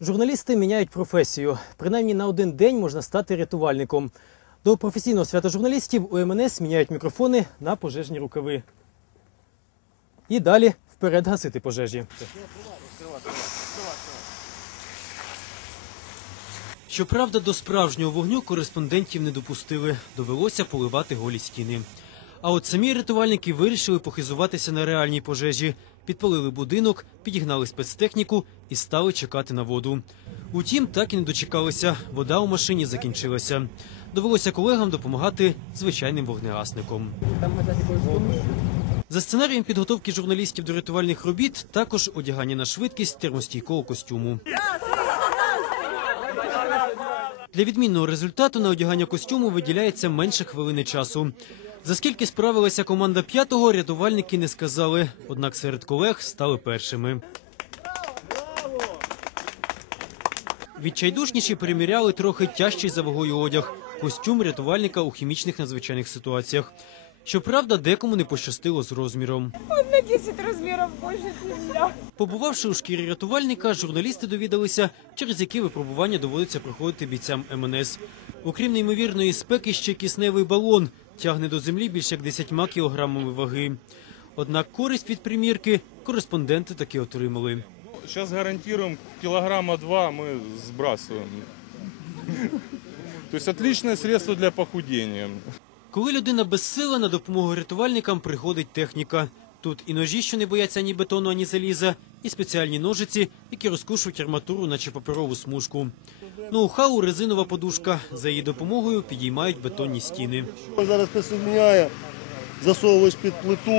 Журналісти міняють професію. Принаймні на один день можна стати рятувальником. До професійного свята журналістів у МНС міняють мікрофони на пожежні рукави. І далі вперед гасити пожежі. Щоправда, до справжнього вогню кореспондентів не допустили. Довелося поливати голі стіни. А от самі рятувальники вирішили похизуватися на реальній пожежі. Підпалили будинок, підігнали спецтехніку і стали чекати на воду. Утім, так і не дочекалися. Вода у машині закінчилася. Довелося колегам допомагати звичайним вогнегасником. За сценарієм підготовки журналістів до рятувальних робіт також одягання на швидкість термостійкого костюму. Для відмінного результату на одягання костюму виділяється менше хвилини часу. За скільки справилася команда п'ятого, рятувальники не сказали. Однак серед колег стали першими. Відчайдушніші переміряли трохи тяжчий за вагою одяг костюм рятувальника у хімічних надзвичайних ситуаціях. Щоправда, декому не пощастило з розміром. на 10 размеров больше, чем я. Побувавши у шкірі рятувальника, журналісти довідалися, через які випробування доводиться проходити бійцям МНС. Окрім неймовірної спеки, ще кисневий балон тягне до землі більше як 10 кілограмами ваги. Однак користь від примірки кореспонденти таки отримали. Зараз гарантуємо кілограма два ми збрасуємо. Тобто есть средство для похудіння. Коли людина безсила, на допомогу рятувальникам приходить техніка. Тут і ножі, що не бояться ні бетону, ані заліза, і спеціальні ножиці, які розкушують арматуру, наче паперову смужку. Ноу-хау – резинова подушка. За її допомогою підіймають бетонні стіни. Зараз присоединяє, засовуєш під плиту,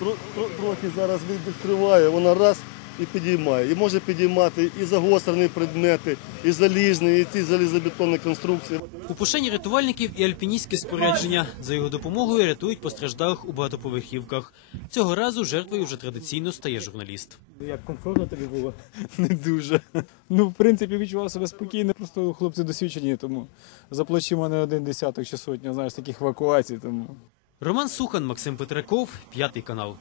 тро- тро- трохи зараз відкриває, вона раз і підіймає. І може підіймати і загострені предмети, і залізні, і ці залізобетонні конструкції. У пошені рятувальників і альпіністське спорядження. За його допомогою рятують постраждалих у багатоповерхівках. Цього разу жертвою вже традиційно стає журналіст. Як комфортно тобі було? Не дуже. Ну, в принципі, відчував себе спокійно. Просто хлопці досвідчені, тому за плечима не один десяток чи сотня, знаєш, таких евакуацій. Тому Роман Сухан, Максим Петраков, п'ятий канал.